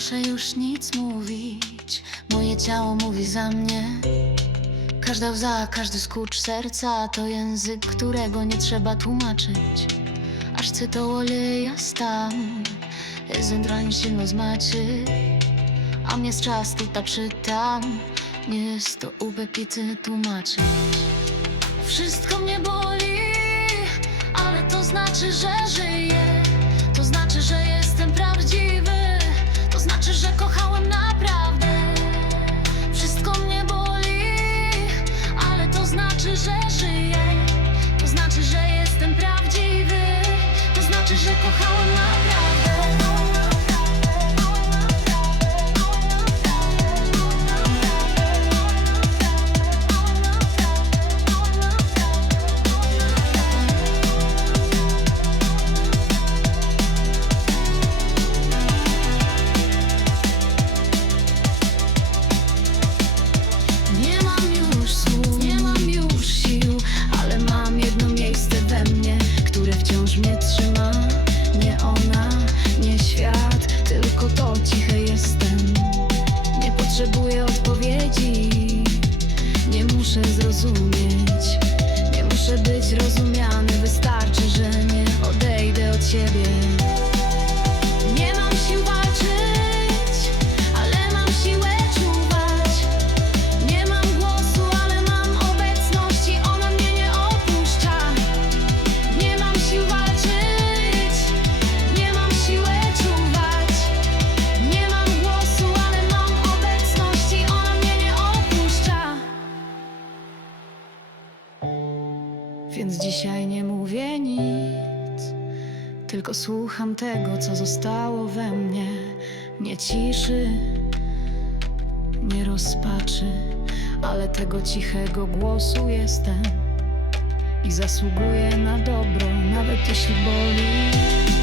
muszę już nic mówić, moje ciało mówi za mnie. Każda łza, każdy skurcz serca to język, którego nie trzeba tłumaczyć. Aż cytołolie ja stam, zentralnie silno zmaczy. A mnie z czas tutaj czytam, nie jest to u Pepity tłumaczyć. Wszystko mnie boli, ale to znaczy, że Znaczy, że kochałem Nie muszę zrozumieć, nie muszę być rozumiany, wystarczy, że nie odejdę od siebie. Więc dzisiaj nie mówię nic, tylko słucham tego, co zostało we mnie. Nie ciszy, nie rozpaczy, ale tego cichego głosu jestem i zasługuję na dobro, nawet jeśli boli.